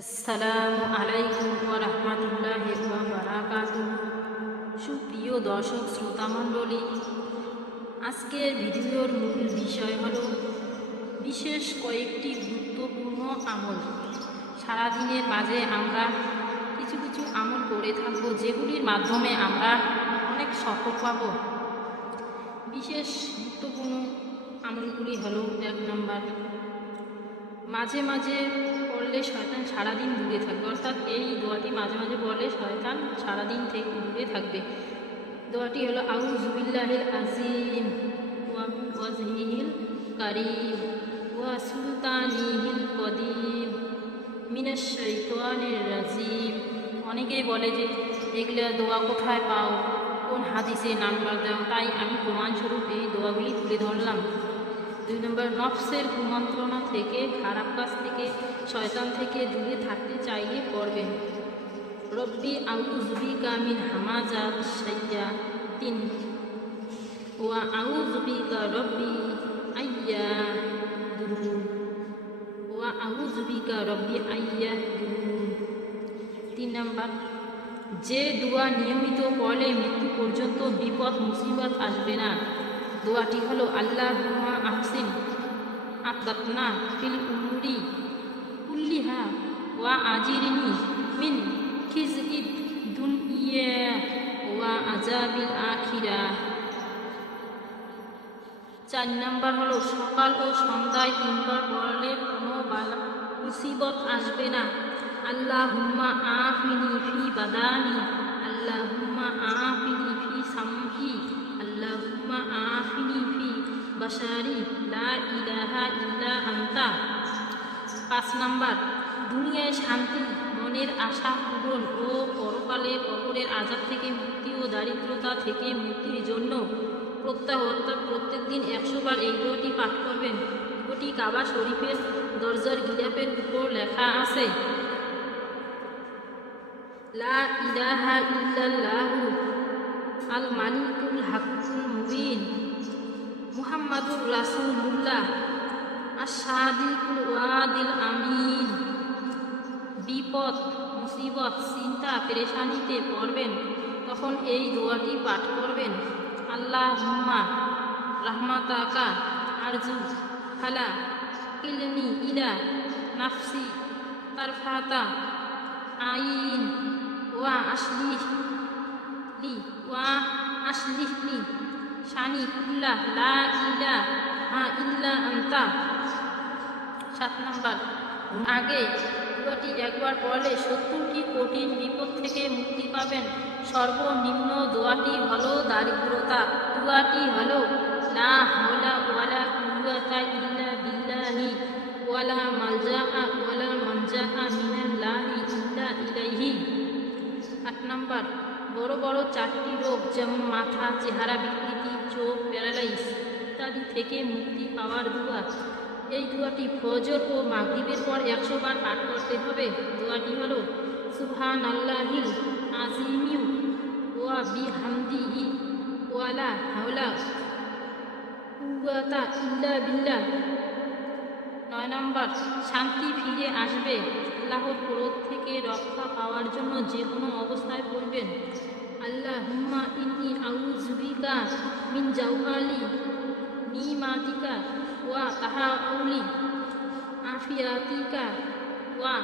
আসসালামু আলাইকুম রহমতুল্লাহ বারাকাত সুপ্রিয় দর্শক শ্রোতামণ্ডলী আজকের ভিডিওর মূল বিষয় হল বিশেষ কয়েকটি গুরুত্বপূর্ণ আমল। সারাদিনের মাঝে আমরা কিছু কিছু আমল করে থাকব, যেগুলির মাধ্যমে আমরা অনেক সফল পাব। বিশেষ গুরুত্বপূর্ণ আমলগুলি হলো এক নম্বর, মাঝে মাঝে পড়লে শয়তান সারাদিন দূরে থাকবে। অর্থাৎ এই দোয়াটি মাঝে মাঝে বলে, শয়তান সারাদিন থেকে দূরে থাকবে। দোয়াটি হলো আউজুবিল্লাহিল আজিম ওয়া ওয়াজহিহিল কারিম ওয়া সুলতানিহিল কদিম মিনাশ শাইতানির রাজিম। অনেকেই বলে যে, এগুলো দোয়া কোথায় পাও? কোন হাদিসে নাম্বার দাও? তাই আমি প্রমাণস্বরূপ এই দোয়াগুলি তুলে ধরলাম। দুই নম্বর, নফসের কুমন্ত্রণা থেকে, খারাপ কাজ থেকে, শয়তান থেকে দূরে থাকতে চাইলে পড়বেন। রব্বি আউজুবিকা মিন হামাজাত সাইয়া তিন। ওয়া আউজুবিকা রব্বি আইয়া ওয়া আউজুবিকা রব্বি আইয়া তিন নম্বর, যে দোয়া নিয়মিত পড়লে মৃত্যু পর্যন্ত বিপদ, মুসিবত আসবে না। দোয়াটি হলো আল্লাহ হুমা আহসিন আকাতনা ফিল উমরি কুল্লিহা ওয়া আজিরিনি মিন খিজ খিজইদ দুনিয়া ওয়া আজাবিল আখিরা। চার নাম্বার হলো, সকাল ও সন্ধ্যায় তিনবার পড়লে কোনো বালা মুসিবত আসবে না। আল্লাহ হুম্মা আফিনি ফি বাদানি আল্লাহ হুম্মা আফিনি ফি সামহি। আল্লাহ হুম্মা আফিনি ফি লা ইলাহা ইল্লা পাঁচ নাম্বার দুনিয়ায় শান্তি, মনের আশা পূরণ ও পরকালে কবরের আজাব থেকে মুক্তি ও দারিদ্রতা থেকে মুক্তির জন্য প্রত্যাহ প্রত্যেক দিন একশো বার এই দোয়াটি পাঠ করবেন। দোয়াটি কাবা শরীফের দরজার গিরাপের উপর লেখা আছে। লা ইলাহা ইল্লাল্লাহু আল মালিকুল হাকুল মুবিন মুহাম্মাদুর রাসূলুল্লাহ আসাদিকুল ওয়াদিল আমিন। বিপদ, মুসিবত, চিন্তা পেরেশানিতে পড়বেন, তখন এই দোয়াটি পাঠ করবেন। আল্লাহ হুম্মা রাহমাতাকা আরজু ফালা কিলনি ইলা নাফসি তারফাতা আইন ওয়া আসলিহ লি ওয়া আসলিহ লি শানি কুল্লাহ লা ইলা হা ইল্লা আন্তা সাত নম্বর, আগে দোয়াটি একবার পড়লে সত্তরটি কঠিন বিপদ থেকে মুক্তি পাবেন? সর্বনিম্ন দোয়াটি হলো দারিদ্রতা, দোয়াটি হলো লা হাওলা ওয়ালা কুওয়াতা ইল্লা বিল্লাহি ওয়ালা মালজা ওয়ালা মানজা মিনাল্লাহি ইল্লা ইলাইহি। আট নম্বর বড় বড় চারটি রোগ, যেমন মাথা, চেহারা বিকৃতি, চোখ প্যারালাইস ইত্যাদি থেকে মুক্তি পাওয়ার দোয়া। এই দোয়াটি ফজর ও মাগরিবের পর একশো বার পাঠ করতে হবে। দোয়াটি হল সুবহান আল্লাহিল আজিমিউ ওয়া বিহামদিহি ওয়ালা হাওলা কুওয়াতা ইল্লা বিল্লাহ। নয় নম্বর, শান্তি ফিরে আসবে। আল্লাহর ক্রোধ থেকে রক্ষা পাওয়ার জন্য যে কোনো অবস্থায় পড়বেন। আল্লাহ হুম্মা ইন্নি আউজুবিকা মিন জাউহালি নিমাতিকা ওয়া তাহাউলি আফিয়াতিকা ওয়া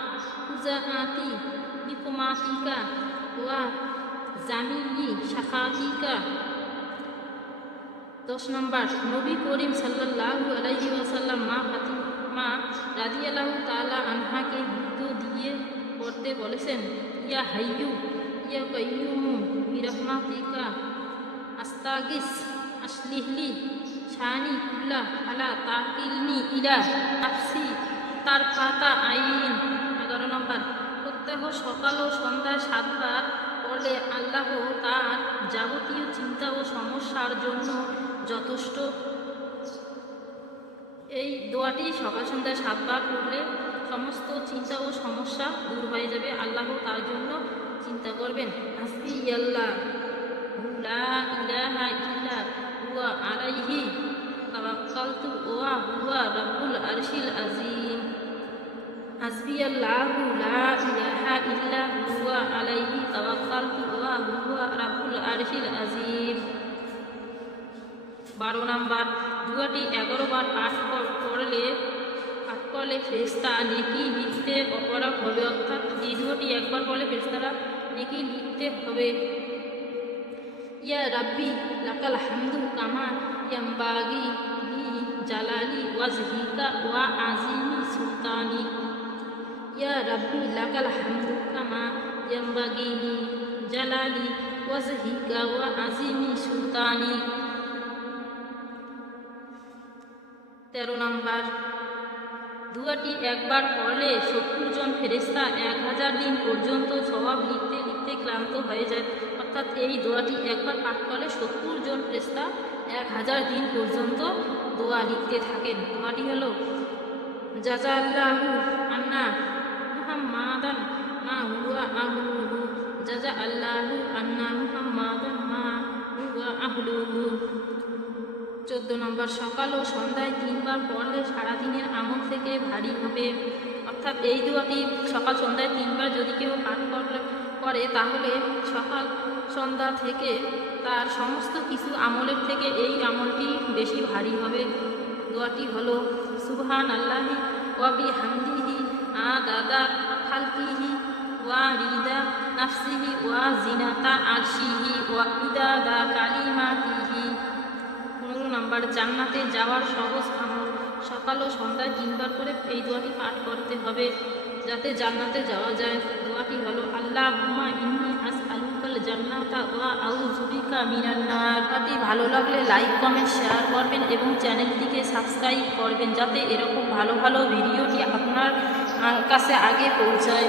ফুজাআতি বিকুমাতিকা ওয়া জামিলি শাখাতিকা। দশ নম্বর, নবী করিম মা ফাতিমা রাদিয়াল্লাহু তাআলা আনহাকে বৃদ্ধ দিয়ে পড়তে বলেছেন, ইয়া হাইয়ু ইয়া কাইয়ুমু বিরহমাতিকা, আস্তাগিস, আসলিহলি, শানি কুল্লা, আলা তাকিলনি ইলা নাফসি, তার পাতা আইন। এগারো নম্বর, প্রত্যহ সকাল ও সন্ধ্যায় সাতবার পড়লে আল্লাহ তার যাবতীয় চিন্তা ও সমস্যার জন্য যথেষ্ট এই দোয়াটি সকাল সন্ধ্যায় সাতবার পড়লে সমস্ত চিন্তা ও সমস্যা দূর হয়ে যাবে। আল্লাহ তার জন্য চিন্তা করবেন। হাসবি আল্লাহ লা ইলাহা ইল্লা হুয়া আলাইহি তাওয়াক্কালতু ওয়া আরশিল লা আলাইহি বারো নাম্বার। দুয়াটি এগারো বার পাঠ করলে পাঠ করলে ফেরেশতা নেকি লিখতে অপরাধ হবে। অর্থাৎ এই দুয়াটি একবার করলে ফেরেশতারা নেকি লিখতে হবে। ইয়া রাব্বি লাকাল হামদু কামা ইয়ামবাগি লি জালালি ওয়াজহিকা ওয়া আজিমি সুলতানি। ইয়া রাব্বি লাকাল হামদু কামা ইয়ামবাগি লি জালালি ওয়াজহিকা ওয়া আজিমি সুলতানি। তেরো নম্বর। দুয়াটি একবার পড়লে সত্তর জন ফেরেস্তা এক হাজার দিন পর্যন্ত স্বভাব লিখতে লিখতে ক্লান্ত হয়ে যায়। অর্থাৎ এই দোয়াটি একবার পাঠ করলে সত্তর জন ফেরেস্তা এক হাজার দিন পর্যন্ত দোয়া লিখতে থাকেন। দোয়াটি হলো জাজা আল্লাহু আন্না মুহাম্মাদান মা হুয়া আহলুহু। জাজা আল্লাহু আন্না মুহাম্মাদান মা হুয়া আহলুহু। চোদ্দ নম্বর সকাল ও সন্ধ্যায় তিনবার পড়লে সারাদিনের আমল থেকে ভারী হবে। অর্থাৎ এই দোয়াটি সকাল সন্ধ্যায় তিনবার যদি কেউ পাঠ করে, তাহলে সকাল সন্ধ্যা থেকে তার সমস্ত কিছু আমলের থেকে এই আমলটি বেশি ভারী হবে। দোয়াটি হলো সুবহান আল্লাহি ওয়াবি হামদিহি আ দাদা খালকিহি ওয়া রিদা নাফসিহি ওয়া জিনাতা আরশিহি ওয়া ইদাদা নাম্বার জান্নাতে যাওয়ার সহজ আমল। সকাল ও সন্ধ্যায় তিনবার করে এই দোয়াটি পাঠ করতে হবে, যাতে জান্নাতে যাওয়া যায়। দোয়াটি হলো আল্লাহ হুমা ইন্নি আস আলুকাল জান্নাতা ওয়া আউযুবিকা মিনান নার। দোয়াটি ভালো লাগলে লাইক, কমেন্ট, শেয়ার করবেন এবং চ্যানেলটিকে সাবস্ক্রাইব করবেন, যাতে এরকম ভালো ভালো ভিডিওটি আপনার কাছে আগে পৌঁছায়।